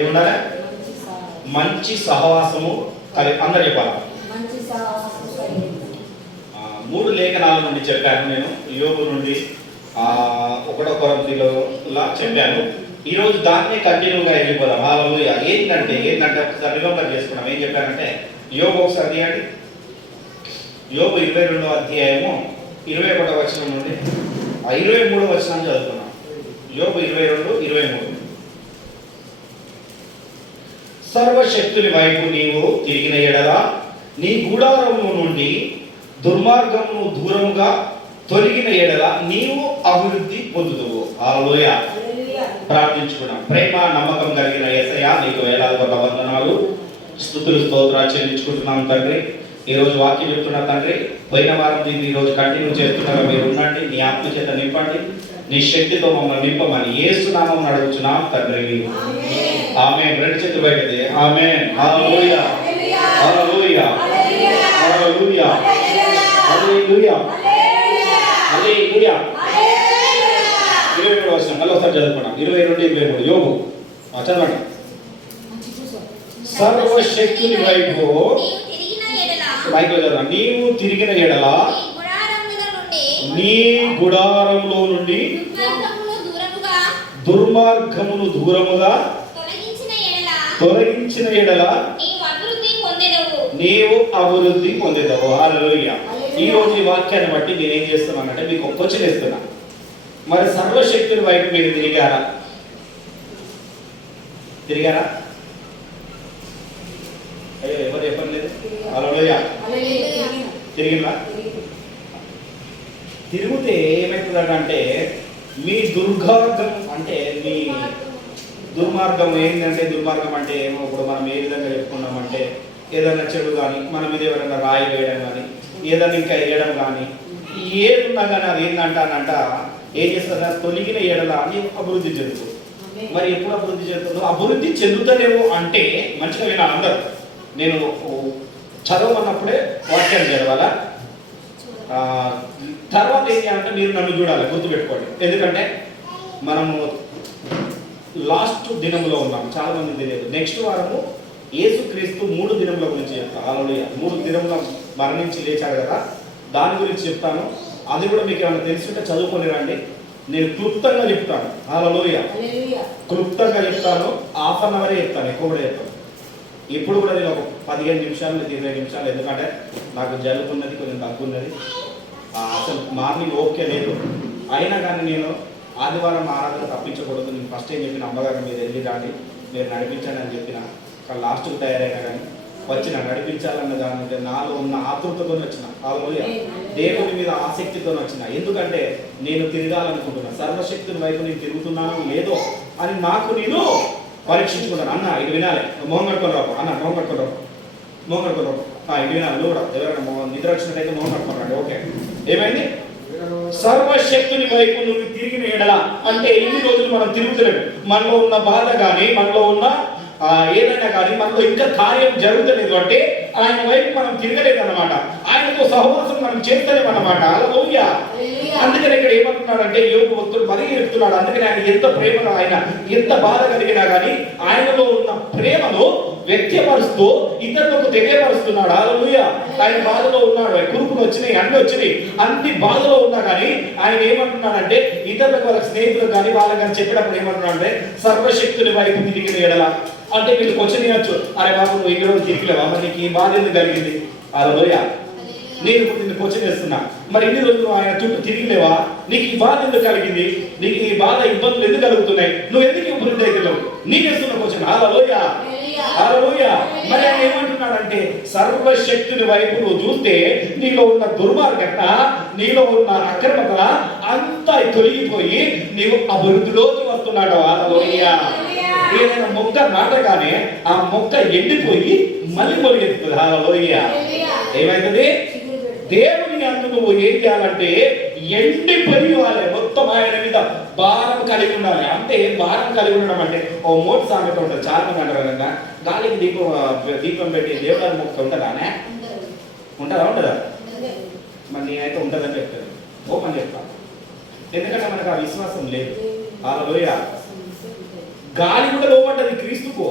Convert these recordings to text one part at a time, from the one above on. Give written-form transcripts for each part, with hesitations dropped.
ఏముండాలి? మంచి సహవాసము కలిగి. అందరు చెప్పాలి. 3 లేఖనాల నుండి చెప్పాను నేను. యోబు నుండి 1 కొరింథీయుల చెప్పాను. ఈరోజు దాన్నే కంటిన్యూగా వెళ్ళిపోదాం. హల్లెలూయా. ఏంటంటే ఒకసారి రిమెంబర్ చేసుకున్నాం. ఏం చెప్పానంటే యోబు ఒకసారి తీయండి. యోబు 22వ అధ్యాయము 21వ వచనం నుండి 23వ వచనం చదువుకున్నాం. యోబు 22:23. సర్వశక్తుని వైపు నీవు తిరిగిన ఎడల నీ గుడారము నుండి దుర్మార్గమును దూరముగా తొలగిన ఎడల నీవు అభివృద్ధి పొందుదువు. హల్లెలూయా. ప్రార్థించుకున్నాం. ప్రేమ నమ్మకం కలిగిన యేసయ్యా, నీకు వేలాది వందనాలు, స్తుతులు స్తోత్రాలు చెల్లించుకుంటున్నాం తండ్రి. ఈ రోజు వాక్యం చెప్తున్నా తండ్రి. పోయిన వారం దీన్ని ఈ రోజు కంటిన్యూ చేస్తున్నారా? మీరు ఉండండి, నీ ఆత్మ చేత నింపండి, నీ శక్తితో మమ్మల్ని నింపమని యేసు నామమున అడుగుచున్నాం తండ్రి. ఆమేన్. 2 చేతులు బయటది. ఆమేన్. హల్లెలూయా. హల్లెలూయా. హల్లెలూయా. హల్లెలూయా. హల్లెలూయా. 23వ వచనం మళ్ళీ ఒకసారి చదువుకున్నాం. 22-23 యోబు చదవండి. సర్వశక్తుని వైపు నీవు తిరిగిన ఎడల నీ గుడారంలో నుండి దుర్మార్గమును దూరముగా తొలగించిన ఎడల నీవు అభివృద్ధి పొందేదవు. హల్లెలూయా. ఈ రోజు ఈ వాక్యాన్ని బట్టి నేనేం చేస్తున్నానంటే మీకు ఒక క్వశ్చన్ ఇస్తున్నా. మరి సర్వశక్తుని వైపు మీరు తిరిగారా? అయ్యో ఎవరు చెప్పలేదు. హల్లెలూయా. తిరిగిందా? తిరిగితే ఏమవుతుందంటే మీ దుర్మార్గం అంటే మీ దుర్మార్గం ఏంటంటే, దుర్మార్గం అంటే ఏమో ఇప్పుడు మనం ఏ విధంగా చెప్పుకున్నామంటే ఏదైనా చెడు కానీ మన మీద ఎవరైనా రాయి వేయడం కానీ ఏదైనా ఇంకా వేయడం కానీ ఏది ఉన్నా కానీ అది ఏంటంటానంట ఏం చేస్తుందా? తొలగిన ఎడల అని అభివృద్ధి చెందుతుంది. మరి ఎప్పుడు అభివృద్ధి చెందుతుందో? అభివృద్ధి చెందుతలేవు అంటే మంచిగా వినాలి అందరూ. నేను చదవమన్నప్పుడే వాక్యాన్ని చదవాలా, తర్వాత ఏం చేయాలంటే మీరు నన్ను చూడాలి, గుర్తుపెట్టుకోండి. ఎందుకంటే మనము లాస్ట్ దినంలో ఉన్నాం, చాలా మంది తెలియదు. నెక్స్ట్ వారము యేసుక్రీస్తు 3 దినముల గురించి చెప్తాను. హల్లెలూయా. 3 దినముల మరణించి లేచాడు కదా, దాని గురించి చెప్తాను. అది కూడా మీకు ఏమైనా తెలుసుంటే చదువుకొని రండి. నేను క్లుప్తంగా చెప్తాను. హల్లెలూయా. క్లుప్తంగా చెప్తాను. హాఫ్ అన్ అవరే చెప్తాను, ఎక్కువ కూడా చెప్తాను. ఇప్పుడు కూడా నేను ఒక 15 నిమిషాలు 20 నిమిషాలు, ఎందుకంటే నాకు జలుబు ఉన్నది, కొంచెం దగ్గు ఉన్నది, అసలు మార్నింగ్ ఓకే లేదు. అయినా కానీ నేను ఆదివారం ఆరాధన తప్పించకూడదు. నేను ఫస్ట్ ఏం చెప్పిన, అమ్మగారు మీరు వెళ్ళి రాండి, మీరు నడిపించండి అని చెప్పిన. కానీ లాస్ట్కి తయారైనా కానీ వచ్చిన నడిపించాలన్న దాని నాలో ఉన్న ఆతృతతో వచ్చిన. హల్లెలూయా. దేవుని మీద ఆసక్తితో వచ్చిన. ఎందుకంటే నేను తిరగాలనుకుంటున్నా. సర్వశక్తుని వైపు నేను తిరుగుతున్నానో లేదో అని నాకు నేను పరీక్షించుకున్నాను. అన్న ఇది వినాలి, మొహం కట్టుకొని రావు అన్న, మొహం కట్టుకొని రావు, మొహం కట్టుకొని రావు, ఇది వినాలి. నువ్వు కూడా ఎవరైనా నిద్ర వచ్చినట్టయితే మొహం కట్టుకొని రండి. ఓకే, ఏమైంది? సర్వశక్తుని వైపు నువ్వు తిరిగిన ఎడల అంటే ఎన్ని రోజులు మనం తిరుగుతలేము. మనలో ఉన్న బాధ కానీ మనలో ఉన్న ఏదైనా కానీ మనలో ఇంకా కార్యం జరుగుతలేదు అంటే ఆయన వైపు మనం తిరగలేదు అన్నమాట. ఆయనతో సహవాసం మనం చేస్తలేము అన్నమాట. హల్లెలూయా. అందుకని ఇక్కడ ఏమంటున్నాడంటే యోబు భక్తుడు మరీ చెప్తున్నాడు. అందుకని ఆయన ఎంత ప్రేమగా, ఆయన ఎంత బాధ కలిగినా కానీ ఆయనలో ఉన్న ప్రేమను వ్యక్తపరుస్తూ ఇతరులకు తెలియపరుస్తున్నాడు. హల్లెలూయా. ఆయన బాధలో ఉన్నాడు, కురుకులు వచ్చినాయి, అన్ని వచ్చినాయి, అన్ని బాధలో ఉన్నా కానీ ఆయన ఏమంటున్నాడంటే ఇతరులకు, వాళ్ళ స్నేహితులకు కానీ వాళ్ళకి కానీ చెప్పేటప్పుడు ఏమంటున్నాడంటే సర్వశక్తుని వైపు తిరిగిన ఎడల అంటే వీళ్ళు క్వశ్చన్ ఇవ్వచ్చు, అరే బాబు నువ్వు ఈ రోజు తిరిగిలేవా, మరి నీకు ఈ బాధ ఎందుకు కలిగింది? హల్లెలూయా. నేను ఇప్పుడు నిన్ను క్వశ్చన్ చేస్తున్నా, మరి ఇన్ని రోజులు ఆయన చుట్టూ తిరిగిలేవా, నీకు ఈ బాధ ఎందుకు కలిగింది, నీకు ఈ బాధ ఇబ్బందులు ఎందుకు కలుగుతున్నాయి, నువ్వు ఎందుకు అభివృద్ధి అవుతున్నావు, నీకేస్తున్న క్వశ్చన్. హల్లెలూయా. హల్లెలూయా. మరి ఆయన ఏమంటున్నాడంటే సర్వశక్తుని వైపు నువ్వు చూస్తే నీలో ఉన్న దుర్మార్గత, నీలో ఉన్న అక్రమత అంతా తొలగిపోయి నీవు అభివృద్ధిలోకి వస్తున్నాడు. హల్లెలూయా. ఏదైనా మొక్క నాటగానే ఆ మొక్క ఎండిపోయి మళ్ళీ మొలిగెత్తుతుంది. హల్లెలూయా. ఏమైతుంది? దేవుని అందు నువ్వు ఏం చేయాలంటే ఎండిపోయి వాళ్ళే మొత్తం ఆయన మీద భారం కలిగి ఉండాలి. అంటే భారం కలిగి ఉండడం అంటే ఓ మోటి సామెత ఉంటుంది, చాలా మంది అంటారు కదా, గాలికి దీపం పెట్టి దేవుడి మొక్క ఉంటుందానే, ఉంటుందా? మరి నేనైతే ఉంటుందని చెప్తాను, ఓపెన్ చెప్తాను. ఎందుకంటే మనకు ఆ విశ్వాసం లేదు. హల్లెలూయా. గాలి కూడా లోపడ్డది క్రీస్తుకు.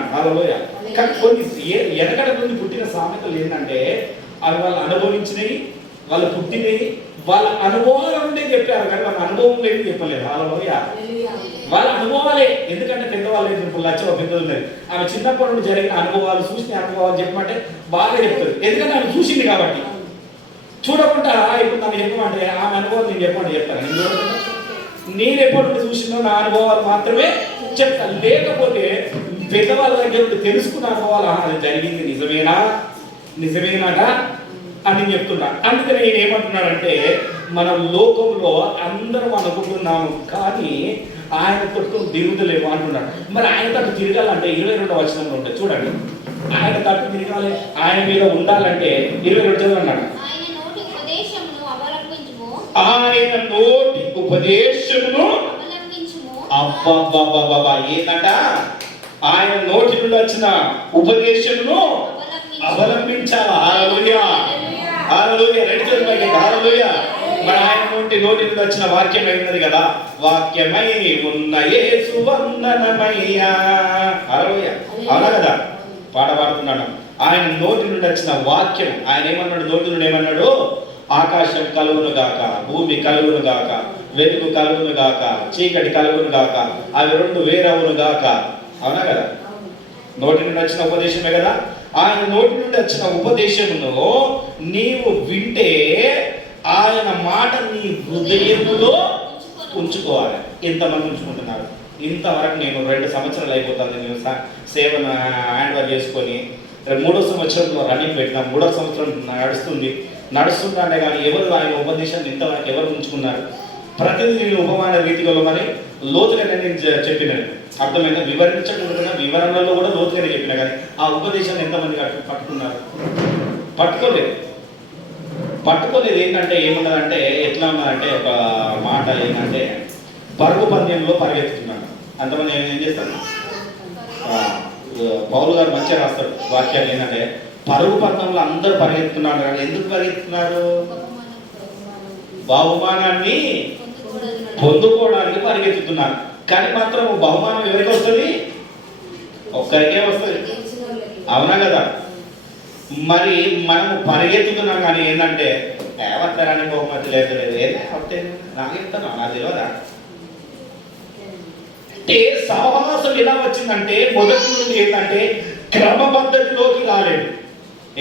చెప్తున్నాను. హల్లెలూయా. కానీ కొన్ని వెనకడ నుండి పుట్టిన సామెతలు ఏంటంటే అవి వాళ్ళు అనుభవించినవి, వాళ్ళు పుట్టినవి, వాళ్ళ అనుభవాల నుండే చెప్పారు కానీ వాళ్ళ అనుభవం లేదు చెప్పలేదు. హల్లెలూయా. వాళ్ళ అనుభవాలే. ఎందుకంటే పెద్దవాళ్ళు ఇప్పుడు లక్ష పెద్దలు ఉన్నది, ఆమె చిన్నప్పటి నుండి జరిగిన అనుభవాలు, చూసిన అనుభవాలు చెప్పమంటే బాగా చెప్తుంది. ఎందుకంటే ఆమె చూసింది కాబట్టి. చూడకుండా ఇప్పుడు నన్ను చెప్పమంటే ఆమె అనుభవం నేను చెప్పండి చెప్తాను. నేను ఎప్పటి నుండి చూసినా నా అనుభవాలు మాత్రమే చెప్తాను. లేకపోతే పెద్దవాళ్ళ దగ్గర నుండి తెలుసుకున్న అనుభవాలు అది జరిగింది నిజమేనాగా అని చెప్తున్నా. అందుకని నేను ఏమంటున్నానంటే మన లోకంలో అందరం అనుకుంటున్నాము కానీ ఆయన తట్టు తిరుగుతలేము అంటున్నాడు. మరి ఆయన తట్టు తిరగాలంటే 22వ వచనంలో ఉంటుంది చూడండి. ఆయన తట్టు తిరగాలి, ఆయన మీద ఉండాలంటే 22 అన్నాడు. ఆయన నోటి ఉపదేశమును అబ్బా ఏంటంట, ఆయన నోటి నుండి వచ్చిన ఉపదేశమును అవలంబించాలా. హల్లెలూయా. హల్లెలూయా. రెండు చేతులు పైకి. హల్లెలూయా. మన ఆయన నోటి నుండి వచ్చిన వాక్యం అయినది కదా, వాక్యమై ఉన్న యేసు వందనమయ్యా. హల్లెలూయా. అవునా కదా, పాడుతున్నాడు. ఆయన నోటి నుండి వచ్చిన వాక్యం, ఆయన ఏమన్నాడు? నోటి నుండి ఏమన్నాడు? ఆకాశం కలుగును గాక, భూమి కలుగును గాక, వెలుగు కలుగును గాక, చీకటి కలుగును గాక, అవి రెండు వేరవును గాక. అవునా కదా, నోటి నుండి వచ్చిన ఉపదేశమే కదా. ఆయన నోటి నుండి వచ్చిన ఉపదేశమును నీవు వింటే ఆయన మాట నీ హృదయములో ఉంచుకోవాలి. ఎంతమంది ఉంచుకుంటున్నారు? ఇంతవరకు నేను 2 సంవత్సరాలు అయిపోతుంది నేను సేవను హ్యాండ్ ఓవర్ చేసుకొని. 3వ సంవత్సరంలో రన్నింగ్ పెట్టినా, 3వ సంవత్సరం నడుస్తుంటే కానీ ఎవరు ఆయన ఉపదేశాన్ని ఇంతవరకు ఎవరు ఉంచుకున్నారు? ప్రతిదీ నేను ఉపమాన రీతిలో మరి లోతుగా నేను చెప్పినాను. అర్థమైందా? వివరించకుండా వివరణలో కూడా లోతుగానే చెప్పినా కానీ ఆ ఉపదేశాన్ని ఎంతమంది పట్టుకున్నారు? పట్టుకోలేదు. ఏంటంటే ఏమున్నదంటే ఎట్లా ఉన్నదంటే ఒక మాట ఏంటంటే పరుగు పంద్యంలో పరిగెత్తుతున్నాను. అంతమంది ఏం చేస్తాను? పౌలు గారు మంచిగా రాస్తాడు వాక్యాలు. ఏంటంటే పరుగు పంద్యంలో అందరూ పరిగెత్తున్నారు. కానీ ఎందుకు పరిగెత్తున్నారు? బహుమానాన్ని పొందుకోవడానికి పరిగెత్తుతున్నారు. కానీ మాత్రం బహుమానం ఎవరికి వస్తుంది? ఒక్కరికే వస్తుంది. అవునా కదా. మరి మనము పరిగెత్తుతున్నాం కానీ ఏంటంటే ఏమంటారని బహుమతి లేదు నాకు చెప్తాను, నాకు తెలియదా అంటే సహవాసం ఎలా వచ్చిందంటే మొదటి నుండి ఏంటంటే క్రమ పద్ధతిలోకి రాలేదు.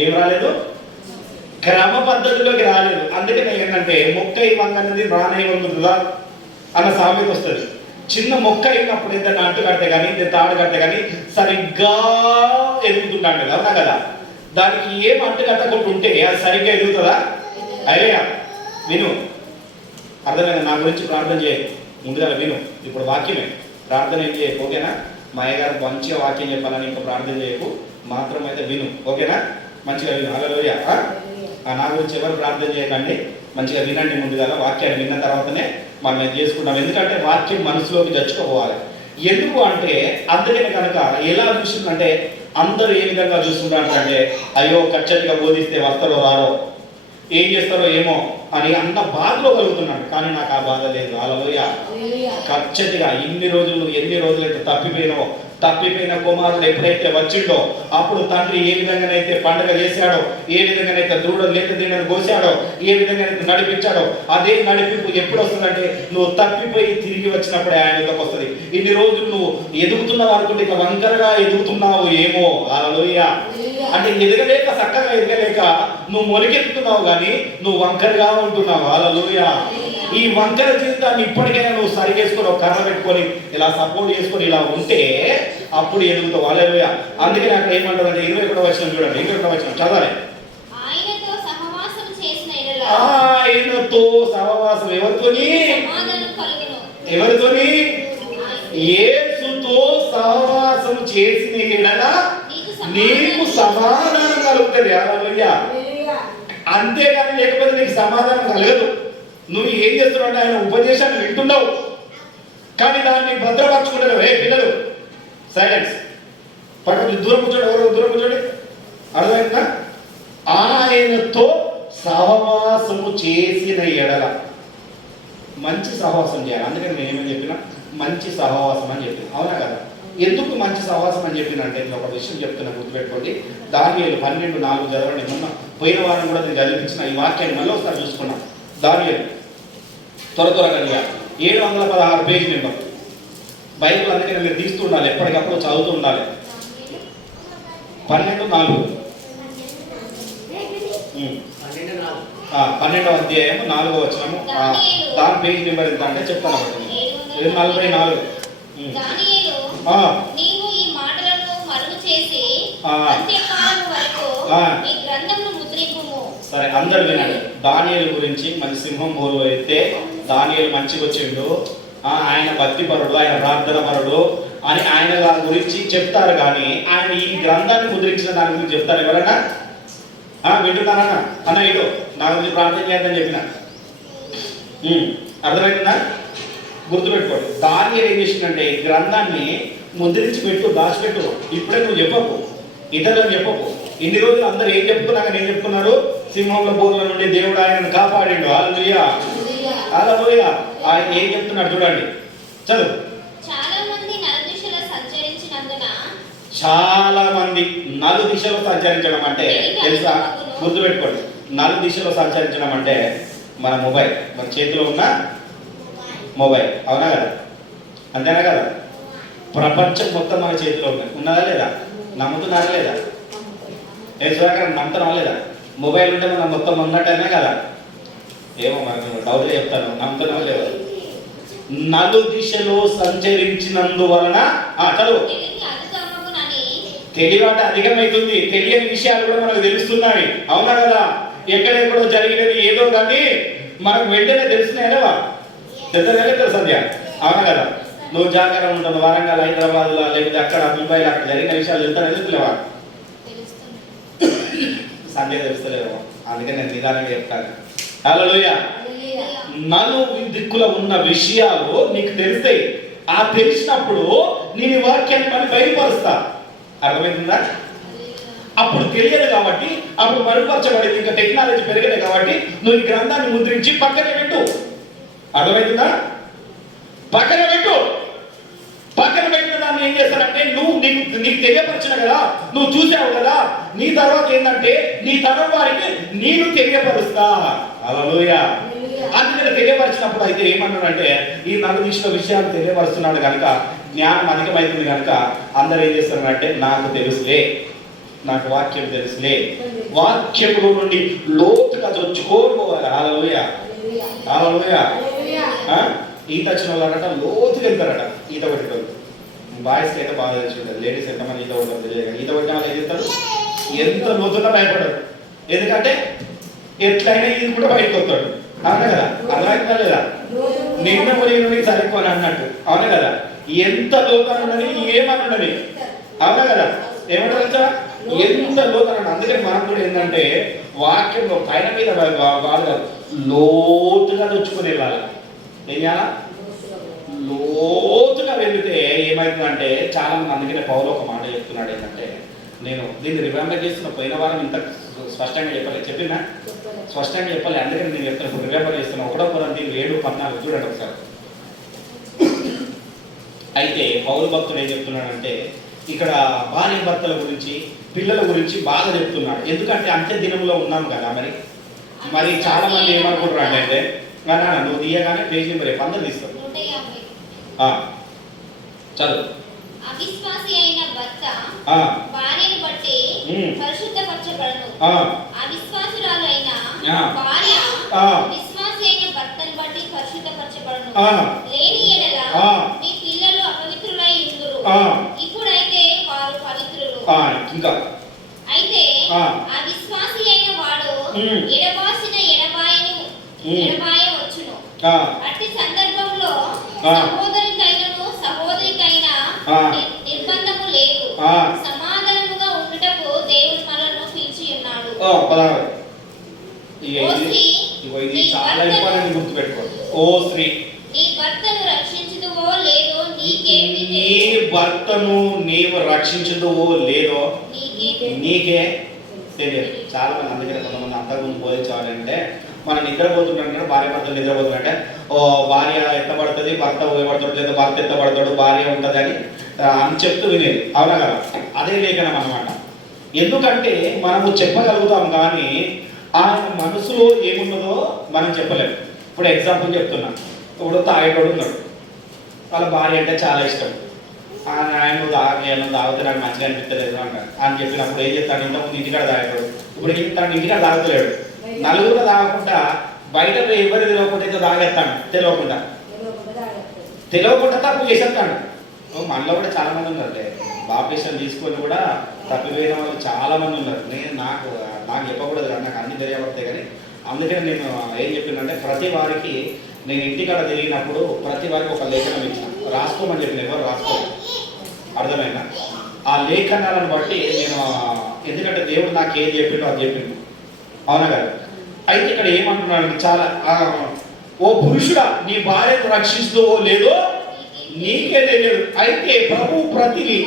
ఏం రాలేదు? క్రమ పద్ధతిలోకి రాలేదు. అందుకనే ఏంటంటే మొక్క ఇవ్వంగనేది రానే వంగుతుందా అన్న సామెత వస్తుంది. చిన్న మొక్క అయినప్పుడు ఏదైనా అంటు కడితే కానీ తాడు కడితే కానీ సరిగ్గా ఎదుగుతుంటాడు కదా. అవునా కదా. దానికి ఏం అంటు కట్టకుండా ఉంటే అది సరిగ్గా ఎదుగుతుందా? అయ్యా విను, అర్థమైనా? నా గురించి ప్రార్థన చేయ ముందుగా విను. ఇప్పుడు వాక్యమే, ప్రార్థన ఏం చేయకు. ఓకేనా? మా అయ్యగారు మంచిగా వాక్యం చెప్పాలని ఇంకా ప్రార్థన చేయకు, మాత్రమైతే విను. ఓకేనా? మంచిగా విను. హల్లెలూయా. నా గురించి ఎవరు ప్రార్థన చేయకండి, మంచిగా వినండి. ముందుగా వాక్యాన్ని విన్న తర్వాతనే మనం చేసుకుంటాం. ఎందుకంటే వాక్యం మనసులోకి తెచ్చుకోవాలి. ఎందుకు అంటే అందుకనే కనుక ఎలా చూస్తుందంటే అందరూ ఏ విధంగా చూస్తుంటారంటే అయ్యో ఖచ్చితంగా బోధిస్తే వస్తారో రారో, ఏం చేస్తారో ఏమో అని అన్న బాధలో కలుగుతున్నాడు. కానీ నాకు ఆ బాధ లేదు. హల్లెలూయా. ఖచ్చితంగా ఎన్ని రోజులైతే తప్పిపోయిన కుమారుడు ఎప్పుడైతే వచ్చిండో అప్పుడు తండ్రి ఏ విధంగానైతే పండుగ చేశాడో, ఏ విధంగానైతే దూడలు లేక దీనిని కోసాడో, ఏ విధంగానైతే నడిపించాడో అదే నడిపింపు ఎప్పుడు వస్తుందంటే నువ్వు తప్పిపోయి తిరిగి వచ్చినప్పుడే ఆయనలోకి వస్తుంది. ఇన్ని రోజులు నువ్వు ఎదుగుతున్నావు అనుకుంటే ఇక వంకరగా ఎదుగుతున్నావు ఏమో. హల్లెలూయా. అంటే ఎదగలేక చక్కగా ఎదగలేక నువ్వు మొలికెత్తుతున్నావు కానీ నువ్వు వంకరగా ఉంటున్నావు. హల్లెలూయా. ఈ వంకర జీవితాన్ని ఇప్పటికైనా నువ్వు సరిగేసుకొని ఒక కర్ర పెట్టుకొని ఇలా సపోర్ట్ చేసుకొని ఇలా ఉంటే అప్పుడు ఎదుగుతావు. హల్లెలూయా. అందుకని అక్కడ ఏమంటారంటే 21వ వచనం చూడండి. 21వ వచనం చదవాలి. ఆయనతో సహవాసం ఎవరితోని? యేసుతో సహవాసం చేసిన ఎడల నీకు సమాధానం కలుగుతుంది. హల్లెలూయా. అంతేగాని లేకపోతే నీకు సమాధానం కలగదు. నువ్వు ఏం చేస్తున్నావు? ఆయన ఉపదేశాన్ని వింటున్నావు కానీ దాన్ని భద్రపరచుకుంటారు. ఏ పిల్లలు సైలెన్స్, పక్కన దూరం కూర్చోండి. ఎవరు దూరం కూర్చోండి. అర్థమైందా? ఆయనతో సహవాసము చేసిన ఎడల మంచి సహవాసం చేయాలి. అందుకని నేను ఏమని చెప్పినా మంచి సహవాసం అని చెప్పిన. అవునా కదా. ఎందుకు మంచి సహవాసం అని చెప్పినంటే నేను ఒక విషయం చెప్తున్నా, గుర్తుపెట్టుకోండి. దానియేలు 12:4 చదవండి. మొన్న పోయిన వారం కూడా నేను చదివించిన ఈ వాక్యాన్ని మళ్ళీ ఒకసారి చూసుకున్నాం. దానియేలు త్వరగా 716 పేజీ నెంబర్. బైబిల్ అందుకని మీరు తీస్తూ ఉండాలి, ఎప్పటికప్పుడు చదువుతూ ఉండాలి. 12:4 12వ అధ్యాయము 4వ వచనము. దాని పేజ్ నెంబర్ ఎంత అంటే చెప్తాను అన్నమాట. 44. సరే, అందరు వినండి. దానియేలు గురించి మంచి సింహం బోర్లో అయితే దానియేలు మంచిగా వచ్చిండు, ఆయన భక్తిపరుడు, ఆయన ప్రార్థన పరుడు అని ఆయన దాని గురించి చెప్తారు. కానీ ఆయన ఈ గ్రంథాన్ని ముద్రించిన దాని గురించి చెప్తారు ఎవరన్నా? వింటున్నారన్నా? అన్న ఇటు నా గురించి ప్రార్థన చేద్దని చెప్పిన అర్థమవుతుందా? గుర్తుపెట్టుకోండి. దానియేలు ఏం చేసిందంటే గ్రంథాన్ని ముద్రించి పెట్టు, దాచిపెట్టు. ఇప్పుడే నువ్వు చెప్పకు, ఇతరులకు చెప్పకు. ఇన్ని రోజులు అందరూ ఏం చెప్తున్నాక నేను చెప్తున్నారు, సింహంలో బోర్ల నుండి దేవుడు ఆయనను కాపాడిండు. హల్లెలూయా, హల్లెలూయా. ఆయన ఏం చెప్తున్నాడు చూడండి, చదువు. చాలా మంది నలుదిశలో సంచరించడం అంటే తెలుసా? గుర్తుపెట్టుకోండి. నలుదిశలో సంచరించడం అంటే మన మొబైల్, మన చేతిలో ఉన్న మొబైల్. అవునా కదా? అంతేనా కదా? ప్రపంచం మొత్తం మన చేతిలో ఉన్నదా లేదా? నమ్ముతున్నారా లేదా? సుధాకర్ నమ్ముతున్నావా లేదా? మొబైల్ ఉంటే మనం మొత్తం ఉన్నట్టేనే కదా? ఏమో మనకు డౌట్గా చెప్తాను, నమ్ముతున్నావా లేదా? నలుదిశలో సంచరించినందువలన చదువు. తెలివాట అధికమవుతుంది, తెలియని విషయాలు కూడా మనకు తెలుస్తున్నాయి. అవునా కదా? ఎక్కడెక్కడో జరిగినది ఏదో కానీ మనకు వెంటనే తెలుస్తున్నాయి కదా? తెలుసు సంధ్య. అవునా కదా? నువ్వు జాగ్రత్త ఉంటావు, వరంగల్, హైదరాబాద్లో లేకపోతే అక్కడ ముంబైలో అక్కడ జరిగిన విషయాలు తెలుస్తానే తెలుస్తలేవా? సండే తెలుస్తలేవా? అందుకే నేను నిదానంగా చెప్తాను. హల్లెలూయా. నలు దిక్కులో ఉన్న విషయాలు నీకు తెలుస్తాయి. ఆ తెలిసినప్పుడు నేను ఈ వాక్యాన్ని మళ్ళీ బయలుపరుస్తా. అర్థమవుతుందా? అప్పుడు తెలియదు కాబట్టి, అప్పుడు మరుగుపరచబడింది, ఇంకా టెక్నాలజీ పెరగలేదు కాబట్టి నువ్వు ఈ గ్రంథాన్ని ముద్రించి పక్కనే పెట్టు. అర్థమవుతుందా? పక్కన పెట్టు. పక్కన పెట్టిన దాన్ని ఏం చేస్తారంటే నీకు తెలియపరిచిన కదా, నువ్వు చూసావు కదా, నీ తర్వాత ఏంటంటే నీ తరం వారికి నేను తెలియపరుస్తా. హల్లెలూయా. అందుకని తెలియపరిచినప్పుడు అయితే ఏమన్నాడంటే ఈ నలుదిశల విషయాలు తెలియపరుస్తున్నాడు కనుక జ్ఞానం అధికమైతుంది కనుక అందరూ ఏం చేస్తున్నారంటే నాకు తెలుసులే, నాకు వాక్యం తెలుసులే, వాక్యములో నుండి లోతుగా చొచ్చుకోవాలి. హల్లెలూయా, హల్లెలూయా. ఈత వచ్చిన వాళ్ళంట లోతుగా వెళ్తారట ఈత కొట్టేటోళ్ళు. బాయ్స్కి అయితే బాగా తెలిసి ఉంటుంది, లేడీస్ ఎంతమంది ఈత కొడతారు తెలియదు. ఈత కొట్టిన వాళ్ళు ఏం చేస్తారు, ఎంత లోతుగా భయపడరు. ఎందుకంటే ఎట్లయినా ఇది కూడా బయటకు వస్తాడు. అవునా కదా? అలా అయితే లేదా? నిన్న పోయి సరిపోని అన్నట్టు. అవునా కదా? ఎంత లోతనున్నది ఏమన్నది. అవునా కదా? ఏమంటారు తెలుసా? ఎంత లోతన. అందుకని మనం కూడా ఏంటంటే వాక్యంలో పైన మీద బాగా లోతుగా తెచ్చుకుని వెళ్ళాలి. ఏం చేయాలా? లోతుగా వెళితే ఏమవుతుందంటే చాలా మంది, అందుకనే పౌలు ఒక మాట చెప్తున్నాడు ఏంటంటే, నేను దీన్ని రిమెంబర్ చేస్తున్న పోయిన వారం ఇంత స్పష్టంగా చెప్పినా స్పష్టంగా చెప్పాలి. అందుకని నేను చెప్తాను, రిమెంబర్ చేస్తున్నా. 1 కొరింథీయులు 7:14 చూడండి ఒకసారి. అయితే పౌలు భక్తుడు ఏం చెప్తున్నాడంటే ఇక్కడ భార్య భర్తల గురించి, పిల్లల గురించి బాగా చెప్తున్నాడు. ఎందుకంటే అంత్య దినంలో ఉన్నాం కదా. మరి చాలా మంది ఏమనుకుంటున్నారు అంటే నువ్వు తీయగానే పేజ్ నెంబర్ 15 తీస్తావు. చదువు. అవిశ్వాసి అయిన భర్త భార్యను బట్టి పరిశుద్ధపరచబడును. అవిశ్వాసురాలు అయిన భార్య విశ్వాసి అయిన భర్తను బట్టి పరిశుద్ధపరచబడును. లేని యెడల మీ పిల్లలు అపవిత్రులై ఉందురు. ఇప్పుడైతే వారు పవిత్రులు. ఇంకా అయితే అవిశ్వాసి అయిన వాడు ఎడబాసిన ఎడబాయవచ్చును. అట్టి సందర్భంలో సహోదరికైనా నిర్బంధము లేదు, సమాధానముగా ఉండుటకు దేవుడు మనల్ని పిలిచి ఉన్నాడు. ఓ స్త్రీ, నీ భర్తను రక్షించుదువో లేదో నీకేమి నీ భర్తను నీవు రక్షించుదువో లేదో నీకే తెలియదు. చాలా మంది అందుకనే కొంతమంది అంతకుముందు బోధించాలంటే మనం నిద్రపోతుంటే భార్య భర్తలు నిద్రపోతుంటే భార్య ఎత్తబడుతుంది, భర్త ఊయబడతాడు, లేదా భర్త ఎత్తబడతాడు, భార్య ఉంటుంది అని అని చెప్తూ వినేది. అవునా కదా? అదే లేఖనం అన్నమాట. ఎందుకంటే మనము చెప్పగలుగుతాం కానీ ఆయన మనసులో ఏమున్నదో మనం చెప్పలేము. ఇప్పుడు ఎగ్జాంపుల్ చెప్తున్నా, ఇప్పుడు తాగేటోడు ఉన్నాడు, వాళ్ళ భార్య అంటే చాలా ఇష్టం. ఆయన తాగితే నాకు మంచిగా అనిపించలేదు అంటారు అని చెప్పినప్పుడు ఏం చెప్తాను, ఇంతకుముందు ఇంటికాడ తాగేటోడు ఇప్పుడు ఏం చెప్తాను, ఇంటికాడ తాగుతలేడు. నలుగురు తాగకుండా బయట ఎవరు తెలియకుండా తాగేస్తాను, తెలియకుండా తప్పు చేసేస్తాడు. మనలో కూడా చాలా మంది ఉన్నారు, బాప్టిజం తీసుకొని కూడా తప్పిపోయిన వాళ్ళు చాలా మంది ఉన్నారు. నాకు చెప్పకూడదు కానీ నాకు అన్ని తెలియబడతాయి. కానీ అందుకని నేను ఏం చెప్పినంటే, ప్రతి వారికి నేను ఇంటికాడ తిరిగినప్పుడు ప్రతి వారికి ఒక లేఖనం ఇచ్చాను, రాసుకోమని చెప్పిన. ఎవరు రాసుకోవాలి, అర్థమైనా? ఆ లేఖనాలను బట్టి నేను, ఎందుకంటే దేవుడు నాకు ఏం చెప్పిండో అది చెప్పిండు. అవునా కదా? అయితే ఇక్కడ ఏమంటున్నాడు, చాలా ఓ పురుషుడా నీ భార్యను రక్షిస్తువో లేదో నీకే తెలియదు. అయితే ప్రభు ప్రతిని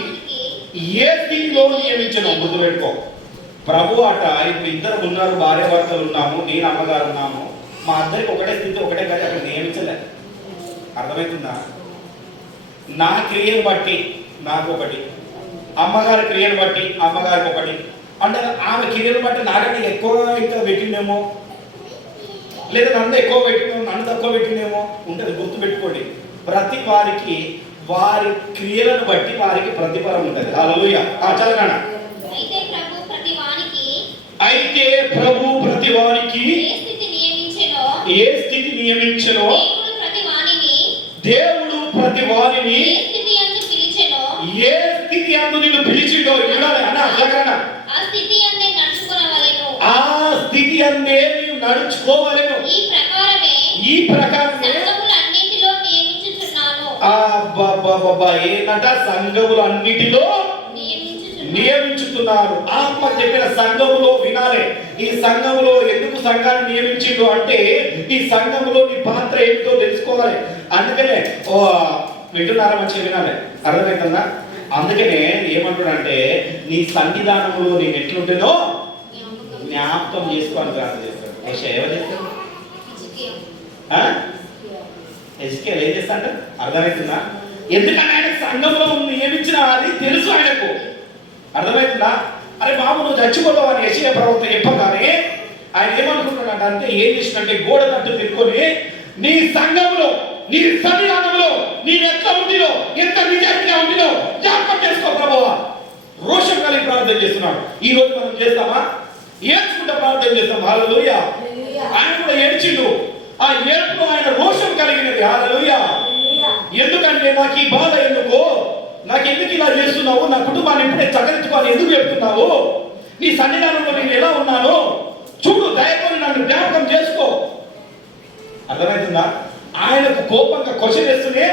ఏ స్థితిలో నియమించను గుర్తుపెట్టుకో. ప్రభు అట ఇప్పుడు ఇద్దరు ఉన్నారు, భార్య భర్తలు ఉన్నాము, నేను అమ్మగారు ఉన్నాము, మా అందరికి ఒకటే స్థితి ఒకటే కానీ అక్కడ నియమించలేదు. అర్థమవుతుందా? నా క్రియను బట్టి నాకు ఒకటి, అమ్మగారి క్రియను బట్టి అమ్మగారికి ఒకటి. అంటే ఆమె క్రియను బట్టి నాకంటే ఎక్కువగా ఇంకా పెట్టిండేమో, లేదా నన్ను ఎక్కువ పెట్టిండేమో, నన్ను తక్కువ పెట్టిండేమో ఉంటుంది. గుర్తుపెట్టుకోండి, ప్రతి వారికి వారి క్రియలను బట్టి వారికి ప్రతిఫలం ఉంటుంది. హల్లెలూయా. చదవనా? అయితే ప్రభు ప్రతి వానికి ఏ స్థితి నియమించెనో దేవుడు ప్రతి వారిని ఏ స్థితి అందు నిన్ను పిలిచిండో ఆ స్థితి అందే నీవు నడుచుకోవాలను. ఈ ప్రకారమే ఏంటంట, సంఘములు అన్నిటిలో నియమించుతున్నారు. ఆత్మ చెప్పిన సంఘములో వినాలి. ఈ సంఘములో ఎందుకు సంఘాన్ని నియమించిండు అంటే, ఈ సంఘములో నీ పాత్ర ఏమిటో తెలుసుకోవాలి. అందుకనే వింటున్నారా, మంచిగా వినాలి. అర్థమవుతుందా? అందుకనే ఏమంటున్నాడంటే, నీ సన్నిధానంలో నేను ఎట్లుంటేనో జ్ఞాపకం చేసుకోవాలి ప్రార్థన చేస్తాడు. ఎవరు చేస్తారు? ఎస్కేల్ ఏం చేస్తాడు? అర్థమవుతుందా? ఎందుకంటే ఆయన సంఘంలో నియమించిన అది తెలుసు ఆయనకు. అర్థమవుతుందా? అరే బాబు నువ్వు చచ్చిపోతావు అని యెషయా ప్రవక్త చెప్పగానే ఆయన ఏమనుకుంటున్నాడు అంటే, ఏం చేసినట్టే గోడ తట్టు తిరుకొని నీ సంఘంలో నీ సన్నిధానంలో నేను ఎట్లా ఉండినో, ఎంత నిజాయితీగా ఉండినో జ్ఞాపకం చేసుకో ప్రభువా. రోషం కలిగి ప్రార్థన చేస్తున్నాడు. ఈ రోజు మనం చేస్తామా? ఏడ్చుకుంటా ప్రార్థన చేస్తాం. హల్లెలూయా. ఆయన కూడా ఏడ్చిండు. ఆ ఏడుపులో ఆయన రోషం కలిగినది. హల్లెలూయా. ఎందుకంటే నాకు ఈ బాధ ఎందుకు, నాకు ఎందుకు ఇలా చేస్తున్నావు, నా కుటుంబాన్ని ఇప్పుడే చక్కరించుకోవాలి ఎందుకు చెప్తున్నావు, నీ సన్నిధానంలో నేను ఎలా ఉన్నాను చూడు, దయతో నన్ను జ్ఞాపకం చేసుకో. అర్థమవుతుందా? ఆయనకు కోపంగా క్వశ్చన్ వేస్తూనే